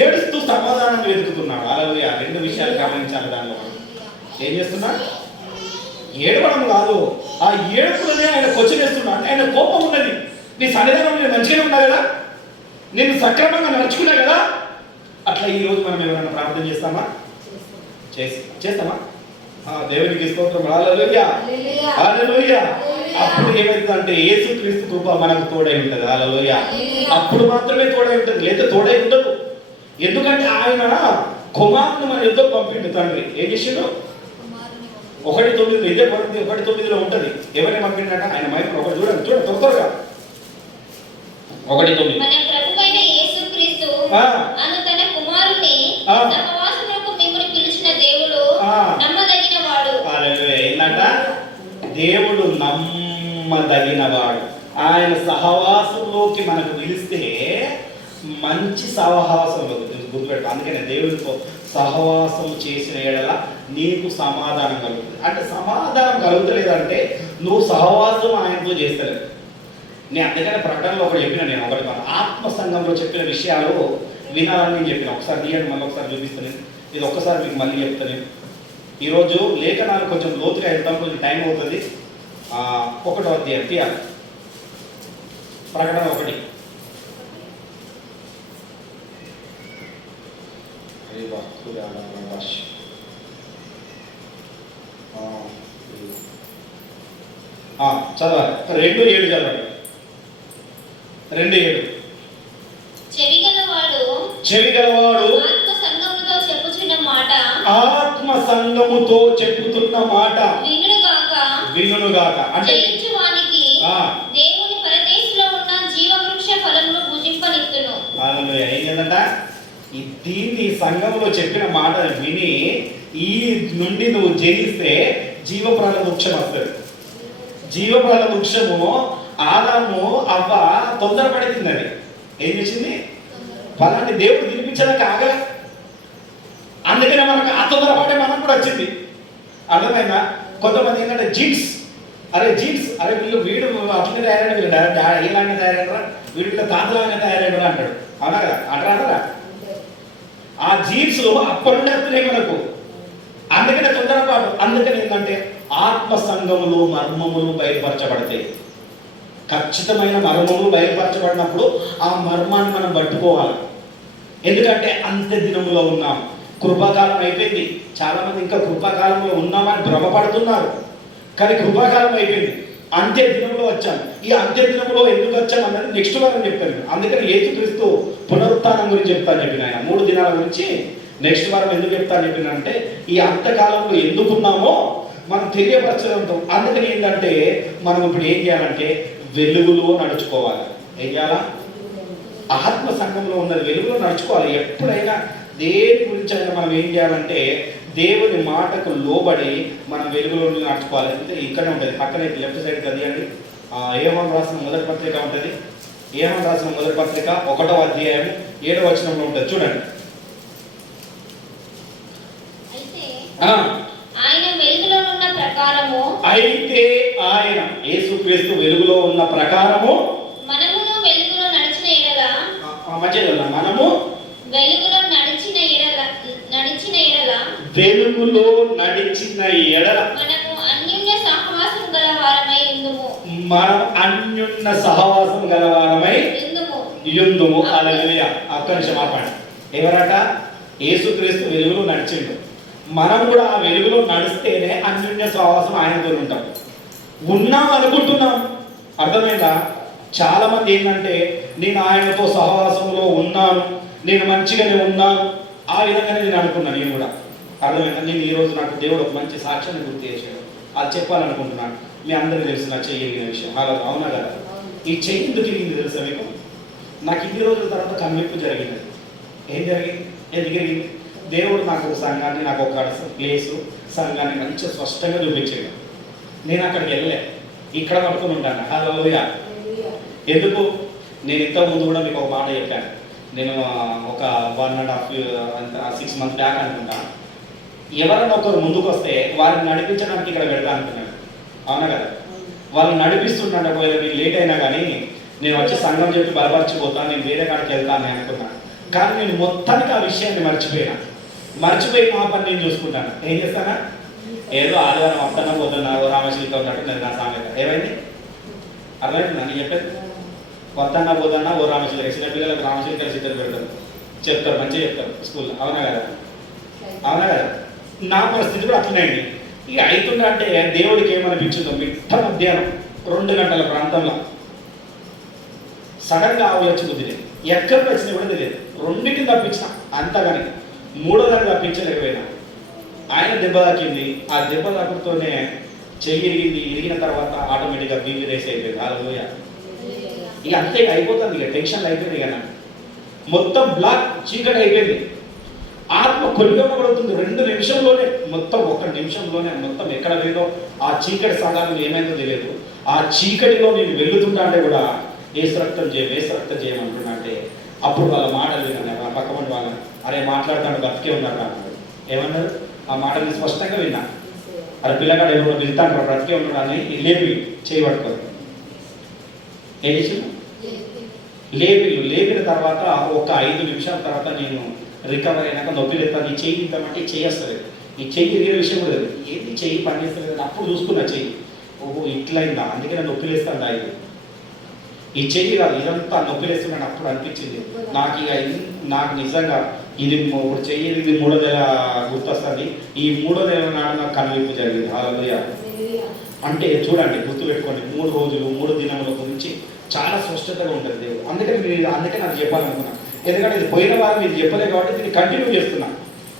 ఏడుస్తూ సమాధానం వెతుకుతున్నాడు. హల్లెలూయా. రెండు విషయాలు గమనించాలి. దానిలో ఏం చేస్తున్నా, ఏడవడం కాదు, ఆ ఏడుపులోనే ఆయన క్వశ్చన్ వేస్తున్నాడు. ఆయన కోపం ఉన్నది. నీ సన్నిధానం నేను మంచిగానే ఉన్నా కదా, నేను సక్రమంగా నడుచుకున్నా కదా. అట్లా ఈ రోజు మనం ఎవరైనా ప్రార్థన చేస్తామా? చేస్తామా? దేవునికి స్తోత్రం. హల్లెలూయా. హల్లెలూయా. అప్పుడు ఏమైతుందంటే యేసుక్రీస్తు కృప మనకు తోడై ఉంటుంది. హల్లెలూయా. అప్పుడు మాత్రమే తోడై ఉంటుంది, లేదా తోడై ఉండదు. ఎందుకంటే ఆయన కుమారుని మన యుద్ధం పంపిండు తండ్రి. ఏం చేసిండు? 1:9 ఇదే పడుతుంది. 1:9 ఉంటుంది. ఎవరిని పంపిండట? ఆయన మైపులు ఒకటి చూడండి త్వరగా. 1:9 మన ప్రభువైన యేసుక్రీస్తు అను తన కుమారుని సహవాసమునకు మిమ్మును పిలిచిన దేవుడు నమ్మదగినవాడు. హల్లెలూయా. ఏంటంట? దేవుడు నమ్మదగినవాడు. ఆయన సహవాసంలోకి మనకు పిలిస్తే మంచి సహవాసం గుర్తుపెట్టు. అందుకనే దేవుడితో సహవాసం చేసిన ఎడల నీకు సమాధానం కలుగుతుంది. అంటే సమాధానం కలుగుతలేదంటే నువ్వు సహవాసం ఆయనతో చేస్తలేదు. నేను అందుకనే ప్రకటనలో ఒకటి చెప్పిన, నేను ఒకటి ఆత్మ సంఘంలో చెప్పిన విషయాలు వినాలని నేను చెప్పిన. ఒకసారి తీయండి, మళ్ళీ ఒకసారి చూపిస్తాను. ఇది ఒక్కసారి మీకు మళ్ళీ చెప్తాను. ఈరోజు లేఖనాలు కొంచెం లోతుగా వెళ్తాం, కొంచెం టైం అవుతుంది. 1వ అధ్యాయం తీయాలి. ప్రకటన 1. చదవాలి. 2:7 చదవండి. 2:7 చెవిగలవాడు ఆత్మ సంఘముతో చెప్పుచున్న మాట ఆత్మ సంఘముతో చెప్పుతున్న మాట వినుగాక అంటే జయించువానికి దేవుని పరదేశంలో ఉన్న జీవవృక్ష ఫలమును భుజింపనిత్తును. హల్లెలూయా. ఏంటంట దీన్ని సంఘంలో చెప్పిన మాట విని ఈ నుండి నువ్వు జయిస్తే జీవప్రాణ వృక్షం వస్తుంది. జీవప్రాణ వృక్షము ఆదాము అవ్వ తొందరపడి తిన్నది. ఏం చేసింది? ఫలాన్ని దేవుడు తినిపించడానికి ఆగల. అందుకనే మనకు ఆ తొందరపాటే మనకు కూడా వచ్చింది. అర్థమైందా? కొంతమంది ఏంటంటే జీన్స్ అరే వీడు అట్లనే తయారైన వీళ్ళు ఇలాంటి తయారైనరా, వీడి తాతలాగానే తయారైనరా అంటాడు. అవునా కదా? అంటారా? ఆ జీన్స్ అప్పటి నుండి వస్తున్నాయి మనకు. అందుకనే తొందరపాటు. అందుకని ఏంటంటే ఆత్మ సంఘములు మర్మములు బయలుపరచబడతాయి. ఖచ్చితమైన మర్మములు బయలుపరచబడినప్పుడు ఆ మర్మాన్ని మనం పట్టుకోవాలి. ఎందుకంటే అంత్య దినములో ఉన్నాం. కృపాకాలం అయిపోయింది. చాలా మంది ఇంకా కృపాకాలంలో ఉన్నామని భ్రమపడుతున్నారు. కానీ కృపాకాలం అయిపోయింది. అంత్య దినంలో వచ్చాం. ఈ అంత్య దినంలో ఎందుకు వచ్చాం అన్నది నెక్స్ట్ వారం చెప్తాను. అందుకని యేసుక్రీస్తు పునరుత్థానం గురించి చెప్తాను చెప్పిన ఆయన 3 దినాల గురించి నెక్స్ట్ వారం ఎందుకు చెప్తాను చెప్పిన అంటే ఈ అంత్యకాలంలో ఎందుకున్నామో మనం తెలియపరచడంతో. అందుకని ఏంటంటే మనం ఇప్పుడు ఏం చేయాలంటే వెలుగులో నడుచుకోవాలి. ఏం చేయాలా? ఆత్మ సంఘంలో ఉన్నది వెలుగులో నడుచుకోవాలి. ఎప్పుడైనా దేని గురించి అయినా మనం ఏం చేయాలంటే దేవుని మాటకు లోబడి మనం వెలుగులో నడుచుకోవాలి. అంటే ఇక్కడే ఉంటుంది, పక్కనే లెఫ్ట్ సైడ్ కదియండి. యోహాను రాసిన మొదటి పత్రిక ఉంటుంది. యోహాను రాసిన మొదటి పత్రిక 1వ అధ్యాయం 7వ వచనంలో ఉంటుంది. చూడండి. అయితే ఆయన యేసుక్రీస్తు వెలుగులో ఉన్న ప్రకారము మనమును వెలుగులో నడిచిన ఎడల మనము వెలుగులో నడిచిన ఎడల మనము అన్యోన్య సహవాసం గలవారమై యుందుము. హల్లెలూయా. ఒక్క నిమిషం ఆపండి. ఎవరట? యేసుక్రీస్తు వెలుగులో నడిచిండు. మనం కూడా ఆ వెలుగులో నడిస్తేనే అన్యోన్య సహవాసం ఆయనతో ఉంటాం. ఉన్నాం అనుకుంటున్నాం. అర్థమైందా? చాలా మంది ఏంటంటే నేను ఆయనతో సహవాసంలో ఉన్నాను, నేను మంచిగానే ఉన్నాను, ఆ విధంగానే నేను అనుకున్నాను. నేను కూడా అర్థమైందా? నేను ఈరోజు నాకు దేవుడు ఒక మంచి సాక్ష్యాన్ని గుర్తు చేశాడు. అది చెప్పాలనుకుంటున్నాను. మీ అందరికీ తెలుసు నా చెయ్యగిన విషయం. అవునా కదా? ఈ చెయ్యి ఎందుకు తిరిగింది తెలుసా మీకు? నాకు ఇన్ని రోజుల తర్వాత కనువిప్పు జరిగింది. ఏం జరిగింది? ఎందుకు జరిగింది? దేవుడు నాకు ఒక సంఘాన్ని, నాకు ఒక ప్లేసు, సంఘాన్ని మంచిగా స్పష్టంగా చూపించాడు. నేను అక్కడికి వెళ్ళలే, ఇక్కడ పట్టుకుని ఉంటాను. హల్లెలూయా. ఎందుకు? నేను ఇంతకుముందు కూడా మీకు ఒక మాట చెప్పాను. నేను ఒక 1.5 6 months బ్యాక్ అనుకుంటా, ఎవరైనా ఒకరు ముందుకు వస్తే వారిని నడిపించడానికి ఇక్కడ పెడతా అనుకున్నాను. అవునా కదా? వాళ్ళు నడిపిస్తుంటే ఒకవేళ నేను లేట్ అయినా కానీ నేను వచ్చి సంఘం చెప్పి బలపరిచిపోతాను, నేను వేరే కాడికి వెళ్తాను అనుకున్నాను. కానీ నేను మొత్తానికి ఆ విషయాన్ని మర్చిపోయి నా పని నేను చూసుకుంటాను. ఏం చేస్తానా? ఏదో ఆదివారం వస్తానా పోతున్నా రామశిల్తో ఉన్నట్టు నేను నా సామెత. ఏమైంది? అర్థమైంది అని చెప్పేది. వద్దన్నా పోదన్నా ఓ రామశిల్క. చిన్న పిల్లలకు రామశిల్కలు చిత్రం పెడతారు, చెప్తారు, మంచిగా చెప్తారు స్కూల్లో. అవునా కదా? నా పరిస్థితి కూడా అట్లనే అయింది. ఇక అవుతుండే అంటే దేవుడికి ఏమనిపించిందో, మిట్ట మధ్యాహ్నం 2 గంటల ప్రాంతంలో సడన్గా ఆవులు వచ్చి కుదిరేది. ఎక్కడికి వచ్చినా కూడా తెలియదు. 2టిని తప్పించిన అంతగానే, 3వ దాన్ని తప్పించలేకపోయినా. ఆయన దెబ్బ తాకింది. ఆ దెబ్బ తాకుతూనే చెయ్యి ఇరిగిన తర్వాత ఆటోమేటిక్గా బీపీ రేస్ అయిపోయింది. హల్లెలూయా. ఇక అంతే అయిపోతుంది. ఇక టెన్షన్లు అయిపోయింది. ఇక మొత్తం బ్లాక్ చీకటి అయిపోయింది. ఆత్మ కొలిగొనబడుతుంది 2 నిమిషంలోనే. మొత్తం 1 నిమిషంలోనే మొత్తం ఎక్కడ లేదో ఆ చీకటి సగాలు ఏమైందో తెలియదు. ఆ చీకటిలో నేను వెళ్తుంటా అంటే కూడా ఏసు రక్తం చేయమంటున్నా అంటే అప్పుడు వాళ్ళ మాటలు విన్నాను. ఆ పక్కపండి వాళ్ళని, అరే మాట్లాడుతాడు బతికే ఉన్నారు అన్నాడు. ఏమన్నారు? ఆ మాటని స్పష్టంగా విన్నా. అరే పిల్లగాడు ఎవరో వెళ్తాడు బ్రతికే ఉన్నాడు అని లేపి చేయబట్టుకోరు. ఏం చేసి లేపిన తర్వాత ఒక 5 నిమిషాల తర్వాత నేను రికవర్ అయినాక నొప్పి లేస్తాను. ఈ చెయ్యి ఇంతమంటే చేయొస్తుంది. ఈ చెయ్యి ఇరిగిన విషయం కూడా లేదు. ఏంటి చెయ్యి పనిచేస్తుంది కదా? అప్పుడు చూసుకున్నా చెయ్యి. ఓహో ఇట్లయిందా, అందుకే నొప్పి లేస్తాను. ఇది ఈ చెయ్యి కాదు, ఇదంతా నొప్పి లేస్తున్నాను. అప్పుడు అనిపించింది నాకు నిజంగా ఇది ఇప్పుడు చెయ్యి ఇది 3వ నెల గుర్తొస్తుంది. ఈ 3వ నెల నాడు నాకు కనువిప్పు జరిగింది. హల్లెలూయా. అంటే చూడండి, గుర్తుపెట్టుకోండి, 3 రోజులు 3 దినముల గురించి చాలా స్పష్టతగా ఉంటుంది దేవుడు. అందుకే నాకు చెప్పాలనుకున్నాను. ఎందుకంటే ఇది పోయిన వారం మీరు చెప్పలేదు కాబట్టి దీన్ని కంటిన్యూ చేస్తున్నా.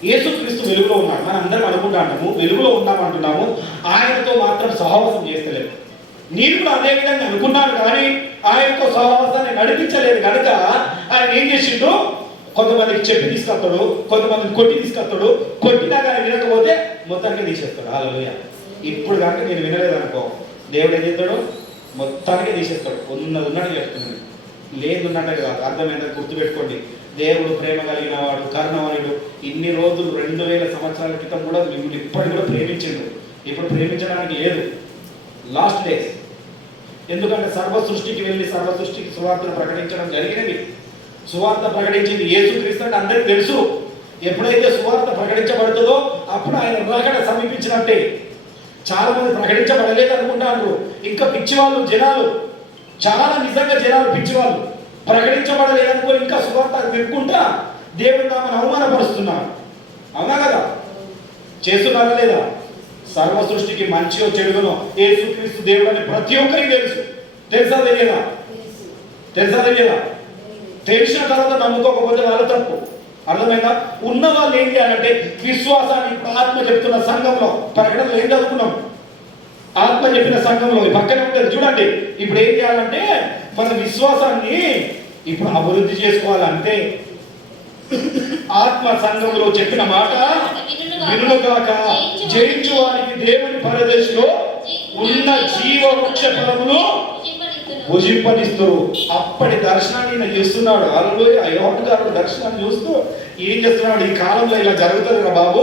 యేసుక్రీస్తు వెలుగులో ఉన్నాడు. మనం అందరం అనుకుంటాము వెలుగులో ఉన్నామంటున్నాము, ఆయనతో మాత్రం సహవాసం చేస్తలేదు. నేను కూడా అదే విధంగా అనుకున్నాను, కానీ ఆయనతో సహవాసాన్ని నడిపించలేదు కనుక ఆయన ఏం చేసిండు, కొంతమందికి చెప్పి తీసుకొస్తాడు, కొంతమందిని కొట్టి తీసుకొస్తాడు. కొట్టినా కానీ వినకపోతే మొత్తానికి తీసేస్తాడు. హల్లెలూయా. ఇప్పుడు కనుక నేను వినలేదు అనుకో, దేవుడు ఏం చేస్తాడు, మొత్తానికి తీసేస్తాడు. ఉన్నది ఉన్నట్టు చెప్తున్నాడు, లేదు ఉన్నట్టు కాదు. అర్థమైందని గుర్తుపెట్టుకోండి. దేవుడు ప్రేమ కలిగిన వాడు, కరుణవాయుడు. ఇన్ని రోజులు 2000 సంవత్సరాల క్రితం కూడా మిమ్మల్ని ఇప్పటికి కూడా ప్రేమించిండు. ఇప్పుడు ప్రేమించడానికి లేదు, లాస్ట్ డేస్. ఎందుకంటే సర్వ సృష్టికి వెళ్ళి సర్వ సృష్టికి సువార్తను ప్రకటించడం జరిగినది. సువార్త ప్రకటించింది యేసుక్రీస్తు అంటే అందరికీ తెలుసు. ఎప్పుడైతే సువార్త ప్రకటించబడుతుందో అప్పుడు ఆయన రాకడ సమీపించినట్టే. చాలా మంది ప్రకటించబడలేదు అనుకుంటారు, ఇంకా పిచ్చివాళ్ళు జనాలు, చాలా నిజంగా జనాలు పిచ్చివాళ్ళు. ప్రకటించబడలేదు అనుకోని ఇంకా సువార్త పెట్టుకుంటా దేవుడు నామని అవమానపరుస్తున్నారు. అవునా కదా? చేస్తున్నారా లేదా? సర్వ సృష్టికి మంచియో చెడుగునో యేసుక్రీస్తు దేవుడు అని ప్రతి ఒక్కరికి తెలుసు. తెలుసా తెలియదా? తెలుసా తెలియదా? తెలిసిన తర్వాత నమ్ముకోకపోతే వాళ్ళ తప్పు. అర్థమైందా? ఉన్న వాళ్ళు ఏం చేయాలంటే విశ్వాసాన్ని, ఇప్పుడు ఆత్మ చెప్తున్న సంఘంలో ప్రకటనలో ఏం చదువుకున్నాం, ఆత్మ చెప్పిన సంఘంలో పక్కనే ఉంటుంది చూడండి. ఇప్పుడు ఏం చేయాలంటే మన విశ్వాసాన్ని ఇప్పుడు అభివృద్ధి చేసుకోవాలంటే ఆత్మ సంఘంలో చెప్పిన మాట వినుగాక, జయించు వారికి దేవుని పరదేశంలో ఉన్న జీవ వృక్ష ఫలములు భుజింపనిస్తారు. అప్పటి దర్శనాన్ని ఈయన చూస్తున్నాడు. హల్లెలూయా. యోహాను గారు దర్శనాన్ని చూస్తూ ఏం చేస్తున్నాడు, ఈ కాలంలో ఇలా జరుగుతుంది రా బాబు,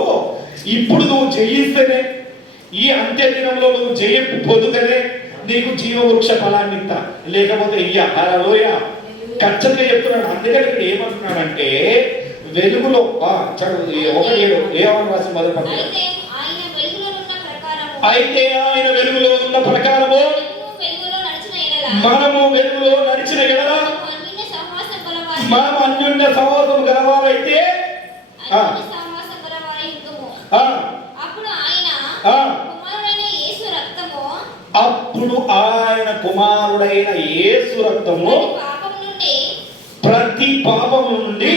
ఇప్పుడు నువ్వు జయిస్తేనే, ఈ అంత్య దినంలో నువ్వు జయింపు పొందుతేనే నీకు జీవవృక్ష ఫలాన్ని ఇస్తా, లేకపోతే ఇయ్య. హల్లెలూయా. ఖచ్చితంగా చెప్తున్నాడు. అందుకని ఇక్కడ ఏమంటున్నాడంటే వెలుగులో అయితే ఆయన వెలుగులో ఉన్న ప్రకారము మనము వెలుగులో నడిచిన ఎడల మనం అన్యోన్య సహవాసం గలవారైతే అప్పుడు ఆయన కుమారుడైన యేసు రక్తము ప్రతి పాపము నుండి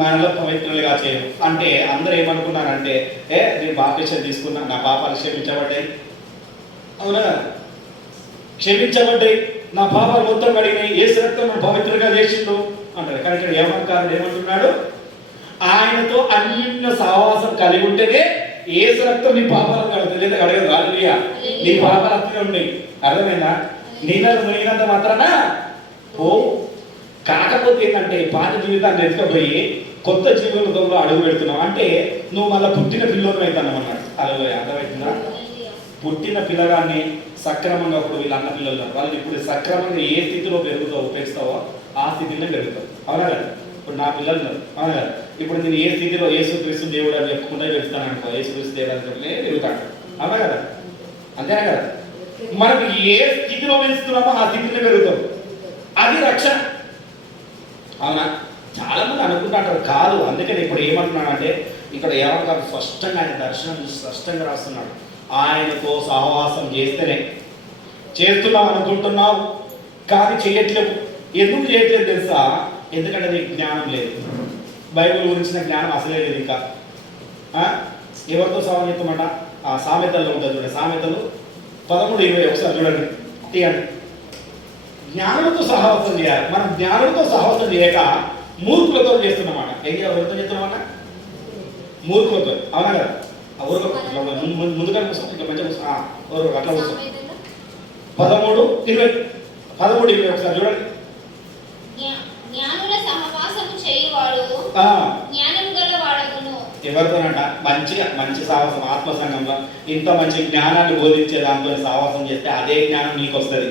మనలో పవిత్రులుగా చేయను. అంటే అందరూ ఏమనుకున్నారంటే నేను బాప్టిజం తీసుకున్నా, నా పాపాలు క్షమించబడ్డాయి. అవునా? క్షమించబడ్డాయి, నా పాపాలు మొత్తం కడిగినాయి, యేసు రక్తం పవిత్రంగా చేసిండు అంటారు. కానీ ఇక్కడ ఏమంటారు, ఏమంటున్నాడు, ఆయనతో అన్యోన్య సహవాసం కలిగి ఉంటేనే యేసు రక్తం నీ పాపాలు కడుతుంది, లేదా కడగదు. హల్లెలూయా. నీ పాపాలు అట్లనే ఉన్నాయి. అర్థమైందా? నీళ్ళలో మునిగినంత మాత్రాన ఓ కాకపోతే ఏంటంటే పాత జీవితాన్ని ఎత్తుకపోయి కొత్త జీవితంలో అడుగు పెడుతున్నావు అంటే నువ్వు మళ్ళీ పుట్టిన పిల్లలు అవుతాను అన్నాడు. హల్లెలూయా. అర్థమవుతుందా? పుట్టిన పిల్లగాన్ని సక్రమంగా, ఇప్పుడు వీళ్ళు అన్న పిల్లలు వాళ్ళు ఇప్పుడు సక్రమంగా ఏ స్థితిలో పెంచుతావో ఆ స్థితిలో పెరుగుతావు. అవునా కదా? ఇప్పుడు నా పిల్లలు అవునా కదా? ఇప్పుడు నేను ఏ స్థితిలో యేసుక్రీస్తు దేవుడు అని చెప్పుకుంటా పెంచుతాను అనుకో, యేసుక్రీస్తు దేవుడు అని చెప్పి పెరుగుతాడు. అవునా కదా? అంతేనా కదా? మనకు ఏ స్థితిలో పెంచుతున్నామో ఆ స్థితిలో పెరుగుతాం. అది రక్షణ. అవునా? చాలా మంది అనుకుంటారు కాదు. అందుకని ఇప్పుడు ఏమంటున్నాడంటే ఇక్కడ ఏమంటారు, స్పష్టంగా ఆయన దర్శనం స్పష్టంగా రాస్తున్నాడు. ఆయనతో సహవాసం చేస్తేనే. చేస్తున్నావు అనుకుంటున్నావు కానీ చేయట్లేవు. ఎందుకు చేయట్లేదు తెలుసా? ఎందుకంటే నీకు జ్ఞానం లేదు. బైబిల్ గురించిన జ్ఞానం అసలే లేదు. ఇంకా ఎవరితో సహవాసం చేస్తామంట? ఆ సామెతల్లో ఉంటుంది చూడండి, సామెతలు 13:20 ఒకసారి చూడండి, తీయండి. జ్ఞానంతో సహవాసం చేయాలి. మనం జ్ఞానంతో సహవాసం చేయక మూర్ఖులతో చేస్తున్నమాట. ఎవరితో చేస్తున్నామన్నా? మూర్ఖులతో. అవునా కదా? ముందుగా కూర్చొని ఇట్లా మంచిగా కూర్చొని అట్లా కూర్చొని 13:20 ఒకసారి చూడండి. ఎవరితోనంట? మంచి సహవాసం, ఆత్మ సంఘంలో ఇంత మంచి జ్ఞానాన్ని బోధించే దాంతో సహవాసం చేస్తే అదే జ్ఞానం నీకు వస్తుంది.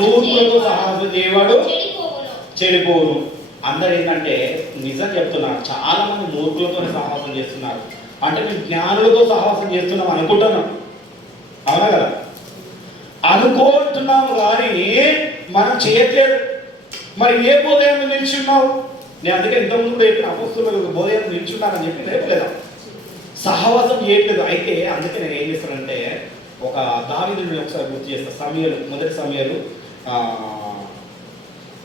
మూర్ఖులతో సహవాసం చేయవాడు చెడిపోవును. అందరు ఏంటంటే నిజం చెప్తున్నారు, చాలా మంది మూర్ఖులతోనే సహవాసం చేస్తున్నారు. అంటే మేము జ్ఞానులతో సహవాసం చేస్తున్నాం అనుకుంటున్నాం. అవునా కదా? అనుకుంటున్నాము కానీ మనం చేయట్లేదు. మరి ఏ బోధయాన్ని నిల్చున్నావు? నేను అందుకే ఇంతకుముందు కూడా చెప్పిన అపొస్తలులు బోధయాన్ని నిల్చున్నానని చెప్పి లేపలేదా? సహవాసం చేయట్లేదు. అయితే అందుకే నేను ఏం చేస్తానంటే ఒక దావీదుని ఒకసారి గుర్తు చేస్తాను. సమయలు, మొదటి సమయలు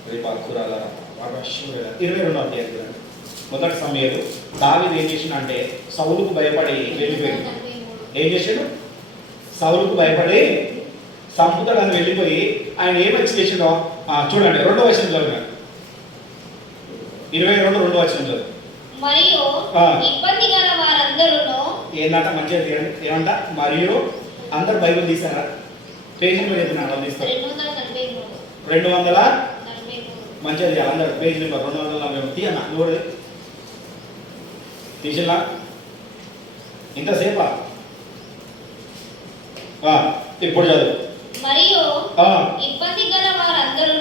22వ అధ్యాయం. మొదటి సమయంలో దావీదు ఏం చేసిండంటే సౌలుకు భయపడి వెళ్ళిపోయింది. ఏం చేసాడు? సౌలుకు భయపడి సంపుతాడని వెళ్ళిపోయి ఆయన ఏమొచ్చి చేసిండో చూడండి, 2వ వచనం చదివాను. 22 2వ వచనం చదువు. మరియు ఇబ్బంది గల వారందరూ ఏంటంట మంచిగా తీయండి. ఏమంట? మరియు అందరు బైబిల్ తీసారా? పేజీ మీద ఎత్తున్నారు, వాళ్ళు తీస్తారు. 200 మంచిగా తీయాలి అందరు. పేజీ నెంబర్ 243 తీయన్నా నువ్వు తీసిలా ఇంతసేపా? ఇప్పుడు చదువు. మరియు ఇబ్బంది గల వారందరూ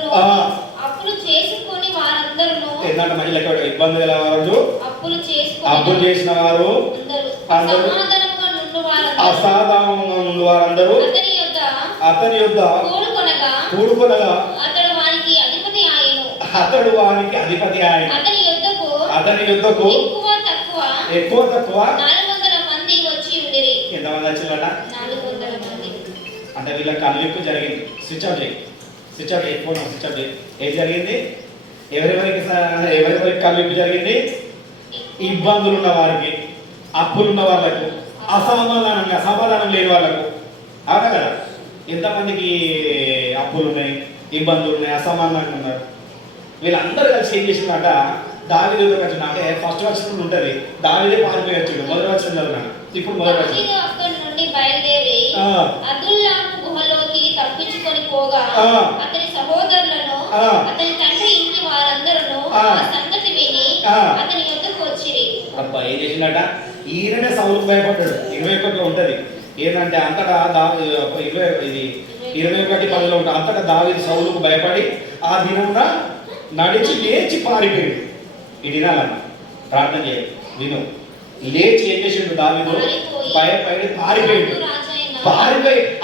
అప్పులు చేసుకొని వారందరూ ఏంటంటే మంచి లెక్క ఇబ్బంది గల వారు అప్పులు చేసిన వారు అసాధారణంగా ఉన్న వారందరూ అతని యొద్ద కూడుకొనగా అతడు వానికి అధిపతి ఆయన. అతని యొద్దకు ఎక్కువ తక్కువ 400 మంది వచ్చి ఉండిరి. ఎంతమంది వచ్చిందట? 400 మంది. అంటే వీళ్ళకి కనువిప్పు జరిగింది. స్విచ్ ఆఫ్ చేయి, స్విచ్ ఆఫ్ చేయి, ఫోన్ స్విచ్ ఆఫ్ చేయి. ఏం జరిగింది? ఎవరెవరికి కనువిప్పు జరిగింది? ఇబ్బందులు ఉన్న వారికి, అప్పులున్న వాళ్ళకు, సమాధానం లేని వాళ్ళకు. అవునా కదా? ఎంతమందికి అప్పులు ఉన్నాయి, ఇబ్బందులు ఉన్నాయి, అసమాధానంగా ఉన్నారు. వీళ్ళందరూ కలిసి ఏం చేసిందట? దావీదు వచ్చిన అంటే ఫస్ట్ వచనం ఉంటుంది, దావీదే పారిపోయి వచ్చాడు. మొదటి వచనం చదివాను. ఇప్పుడు మొదటి వచనం అక్కడి నుండి బయలుదేరి అదుల్లాము గుహలోకి తప్పించుకొని పోగా అతని సహోదరులను అతని తండ్రి ఇంటి వారందరూ ఆ సంగతి విని అతని యొద్దకు వచ్చిరి. అబ్బా ఏం చేసిందట? ఈయననే సౌలుకు భయపడ్డాడు. 21లో ఉంటది ఏంటంటే అంతటా 21:10 ఉంటుంది. అంతటా దావీదు సౌలుకు భయపడి ఆ దినంగా నడిచి లేచి పారిపోయాడు. ఈ దినాలన్న ప్రార్థన చేయాలి. విను, లేచి ఏం చేసిండు? దావీదు భయపడి పారిపోయాడు.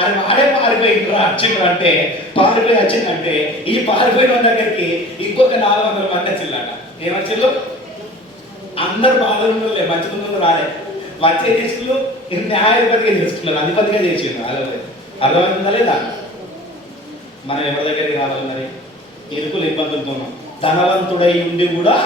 అని వాడే పారిపోయిండు వచ్చిండ్రు. పారిపోయి వచ్చిందంటే ఈ పారిపోయిన దగ్గరికి ఇంకొక 400 మంది వచ్చిందట. ఏమొచ్చిళ్ళు? అందరు బాధలు మంచిగా రాలే. వచ్చే చేసుకులు న్యాయాధిపతిగా చేసుకున్నారు, అధిపతిగా చేసిండు. అర్థమవుతుందా లేదా? మనం ఎవరి దగ్గరికి రావాలి మరి? ఇరుకులు ఇబ్బందులతో ఉన్నాం. ధనవంతుడై ఉండి కూడా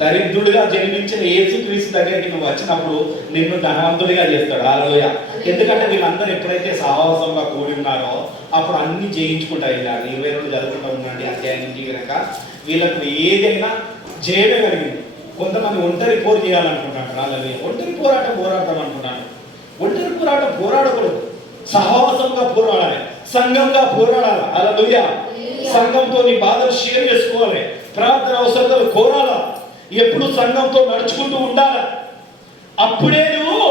దరిద్రుడిగా జన్మించిన యేసుక్రీస్తు దగ్గరికి నువ్వు వచ్చినప్పుడు నిన్ను ధనవంతుడిగా చేస్తాడు. హల్లెలూయా. ఎందుకంటే వీళ్ళందరూ ఎప్పుడైతే సహవాసంగా కూడి ఉన్నారో అప్పుడు అన్ని జయించుకుంటా వెళ్ళారు. 22 చదువుకుంటా ఉండండి అధ్యాయం నుంచి కనుక వీళ్ళకు ఏదైనా జయమే కలిగింది. కొంతమంది ఒంటరి పోరు చేయాలనుకుంటారు. హల్లెలూయా. ఒంటరి పోరాటం అనుకుంటాను. ఒంటరి పోరాటం పోరాడకూడదు, సహవాసంగా పోరాడాలి, సంఘంగా పోరాడాలి. హల్లెలూయా. సంఘంతో నీ బాధలు షేర్ చేసుకోవాలి, ప్రార్థన అవసరాలు కోరాలా, ఎప్పుడు సంఘంతో నడుచుకుంటూ ఉండాలి. అప్పుడే నువ్వు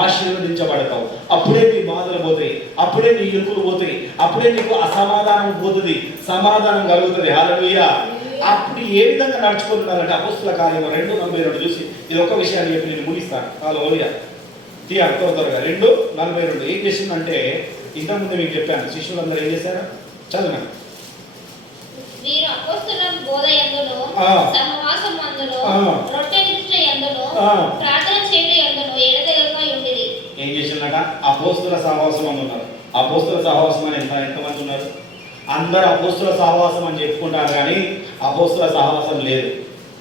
ఆశీర్వదించబడతావు, అప్పుడే నీ బాధలు పోతాయి, అప్పుడే నీ ఇరుకులు పోతాయి, అప్పుడే నీకు అసమాధానం పోతుంది, సమాధానం కలుగుతుంది. హల్లెలూయా. అప్పుడు ఏ విధంగా నడుచుకుంటున్నారంటే అపోస్తల కార్యం 2:42 చూసి ఇది ఒక విషయాన్ని చెప్పి నేను ముగిస్తాను. హల్లెలూయా. తీయాలి త్వరగా. 2:42 ఏం చేసిందంటే ఇంతకుముందు మీకు చెప్పాను, శిష్యులందరూ ఏం చేశారు? చదువు. వీరు అపోస్తలుల బోధ యందును సహవాసమందును రొట్టె విరుచుట యందును ప్రార్థన చేయుట యందును ఎడతెగక ఉండిరి. ఏం చేసిందట? అపోస్తల సహవాసం అని ఉన్నారు. అపోస్తల సహవాసం అని ఎంతమంది ఉన్నారు? అందరూ అపోస్తల సహవాసం అని చెప్పుకుంటారు, కానీ అపోస్తల సహవాసం లేదు.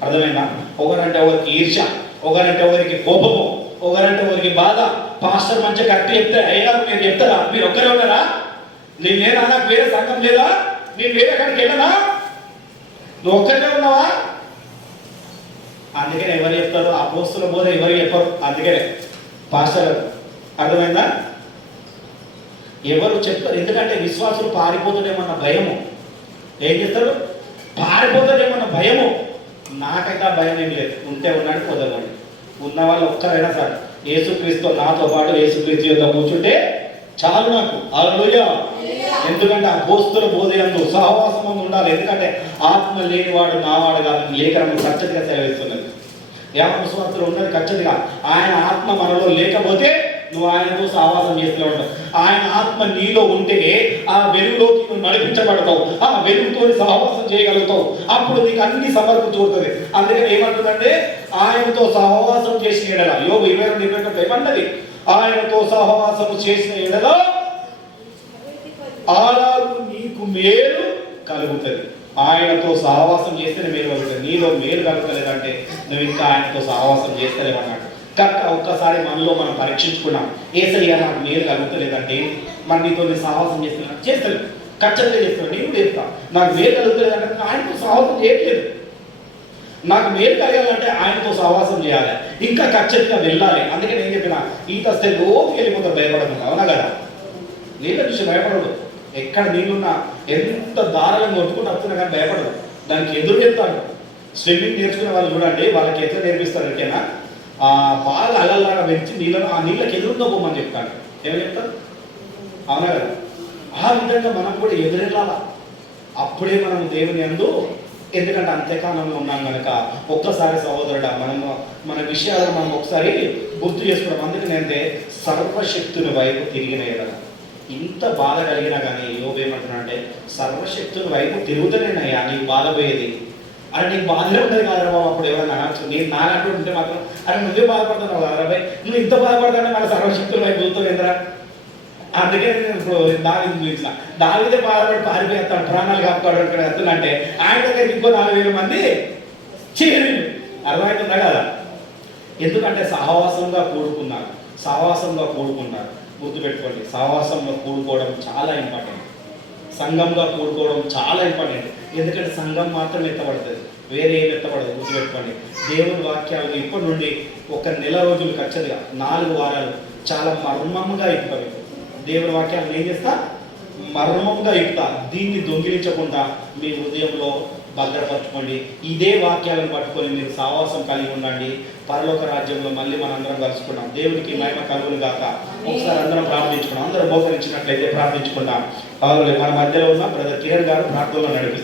అర్థమైందా? ఒకరంటే ఒకరికి ఈర్ష్య, ఒకరంటే ఒకరికి కోపము, ఒకరంటే ఒకరికి బాధ. పాస్టర్ మంచిగా కరెక్ట్ చెప్తే అయ్యా మీరు చెప్తారా? మీరు ఒక్కరే ఉన్నారా? నేను లేదా? నాకు వేరే సంఘం లేదా? నేను వేరే కాడికి వెళ్ళనా? నువ్వు ఒక్కరే ఉన్నావా? అందుకనే ఎవరు చెప్తారు? అపోస్తల బోధ ఎవరు చెప్పరు. అందుకనే పాస్టర్. అర్థమైందా? ఎవరు చెప్తారు? ఎందుకంటే విశ్వాసులు పారిపోతాడేమన్న భయము. ఏం చేస్తారు? పారిపోతాడేమన్న భయము. నాకైతే భయం ఏం లేదు. ఉంటే ఉన్నాడు, పోదామని. ఉన్న వాళ్ళు ఒక్కరైనా సరే యేసుక్రీస్తు నాతో పాటు యేసుక్రీస్తు యొక్క కూర్చుంటే చాలు నాకు. హల్లెలూయా. ఎందుకంటే అపోస్తల బోధ యందు సహవాసం ఉండాలి. ఎందుకంటే ఆత్మ లేనివాడు నావాడు కాదు లేఖనం ఖచ్చితంగా సెలవిస్తున్నది. యోహాను సువార్తలో ఉన్నది ఖచ్చితంగా. ఆయన ఆత్మ మనలో లేకపోతే నువ్వు ఆయనతో సహవాసం చేస్తూ ఉంటావు. ఆయన ఆత్మ నీలో ఉంటే ఆ వెలుగులోకి నువ్వు నడిపించబడతావు, ఆ వెలుగుతో సహవాసం చేయగలుగుతావు. అప్పుడు నీకు అన్ని సమర్పించబడుతుంది. అందుకని ఏమంటుందంటే ఆయనతో సహవాసం చేసిన ఎడల, యోబు 22:22 ఏమన్నది? ఆయనతో సహవాసం చేసిన ఎడల అలాగూ నీకు మేలు కలుగుతుంది. ఆయనతో సహవాసం చేస్తేనే మేలు కలుగుతుంది. నీలో మేలు కలుగుతలేదంటే నువ్వు ఇంకా ఆయనతో సహవాసం చేస్తలేవు అన్నాడు. కనుక ఒక్కసారి మనలో మనం పరీక్షించుకున్నాం. ఏసయ్య నాకు మేలు కలుగుతలేదంటే మరి నీతో నేను సహవాసం చేస్తలేదు, ఖచ్చితంగా చేస్తాను. నేను కూడా చెప్తాను, నాకు మేలు కలుగుతలేదంటే ఆయనతో సహవాసం చేయట్లేదు. నాకు మేలు కలగాలంటే ఆయనతో సహవాసం చేయాలి, ఇంకా ఖచ్చితంగా వెళ్ళాలి. అందుకే నేను చెప్పిన ఈత వస్తే లోతుకి వెళ్ళిపోతారు, భయపడదు. అవునా కదా? నీళ్ళ చూసి భయపడదు. ఎక్కడ నీళ్ళున్నా ఎంత దారాలను కొట్టుకుంటూ వస్తున్నా కానీ భయపడదు. దానికి ఎదురు చెప్తాడు. స్విమ్మింగ్ నేర్చుకునే వాళ్ళు చూడండి, వాళ్ళకి ఎట్లా నేర్పిస్తారు అంటేనా బాగా అల్లల్లాగా పెంచి నీళ్ళను ఆ నీళ్ళకి ఎదురుగా పోమని చెప్తాడు. ఏమని చెప్తారు? అవునా కదా? ఆ విధంగా మనం కూడా ఎదురెళ్ళాలా. అప్పుడే మనం దేవుని యందు, ఎందుకంటే అంత్యకాలంలో ఉన్నాం కనుక ఒక్కసారి సహోదరుడా మన విషయాలను మనం ఒకసారి గుర్తు చేసుకోవడం. అందుకనంటే సర్వశక్తుని వైపు తిరిగిన ఎడల ఇంత బాధ కలిగినా కానీ యోబు ఏమంటున్నా అంటే సర్వశక్తుని వైపు తిరుగుతూనేనయ్యా నీకు బాధ పోయేది. అరే నీకు బాధలే ఉంటుంది కదా బాబు. అప్పుడు ఎవరైనా అనొచ్చు, నేను నాలంటూ ఉంటే మాత్రం అరే నువ్వే బాధపడుతున్నావు కదా అబ్బాయి, నువ్వు ఇంత బాధపడతానే మన సర్వశక్తుల వైపు చూస్తావు ఏంద్రా. అందుకే నేను ఇప్పుడు దావిని చూసిన, దావిదే బాధపడి పారిపోతాడు, ప్రాణాలు కాపాడు అంటే ఆయన దగ్గర ఇంకో 4,000 మంది చేరి. అర్థమవుతుందా కదా? ఎందుకంటే సహవాసంగా కూడుకున్నారు. గుర్తుపెట్టుకోండి, సహవాసంలో కూడుకోవడం చాలా ఇంపార్టెంట్. సంఘంగా కూడుకోవడం చాలా ఇంపార్టెంట్. ఎందుకంటే సంఘం మాత్రం ఎత్తబడుతుంది, వేరే ఏం ఎత్తబడదు. గుర్తుపెట్టుకోండి, దేవుని వాక్యాలు ఇప్పటి నుండి ఒక నెల రోజులు ఖచ్చితంగా 4 వారాలు చాలా మర్మంగా ఇప్పుతారు. దేవుని వాక్యాలను ఏం చేస్తా? మర్మంగా ఇప్పుతా. దీన్ని దొంగిలించకుండా మీ హృదయంలో భద్రపరచుకోండి. ఇదే వాక్యాలను పట్టుకొని మీరు సహవాసం కలిగి ఉండండి. పరలోక రాజ్యంలో మళ్ళీ మనందరం కలుసుకున్నాం. దేవునికి మహిమ కలుగును గాక. ఒకసారి అందరం ప్రార్థించుకున్నాం. అందరం మోకరించినట్లయితే ప్రార్థించుకుంటాం. మన మధ్యలో ఉన్న బ్రదర్ కిరణ్ గారు ప్రార్థనలో నడిపిస్తారు.